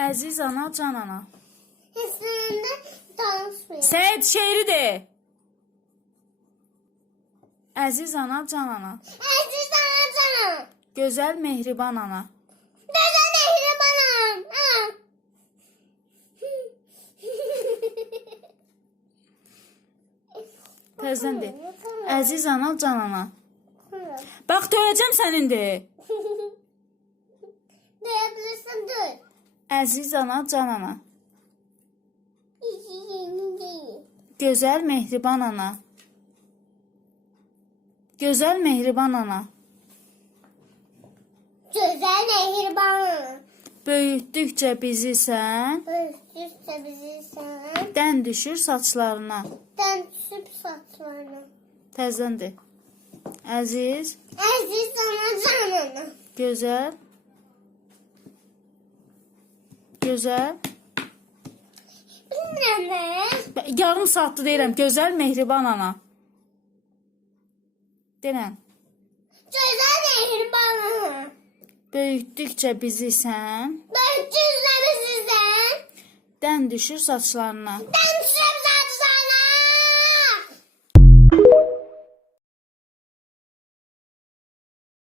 Əziz ana, can ana. Hisslərində danışmayın. Səyid şeiri de. Əziz ana, can ana. Əziz ana canım. Gözəl, mehriban ana. Gözəl mehribanım. Təzdən de. Əziz ana, can ana. Bax, döyəcəm sənin de. Duyabilirsin dur. Əziz ana, can ana. Gözəl, mehriban ana. Gözəl, mehriban ana. Güzel mehribanım. Böyütdükcə bizi sən, Üstüste bizi sen. dən düşür saçlarına. Den süp saçlarına. Təzdən de. Əziz, Əziz sana canım. gözəl. Gözəl. Bilmem ne. Yarım saatdır deyirəm. Gözəl, mehriban ana. Denən. Güzel mehribanım. Böyütdükcə bizi sən, Ben cüzle bizi sen. dən düşür saçlarına. Den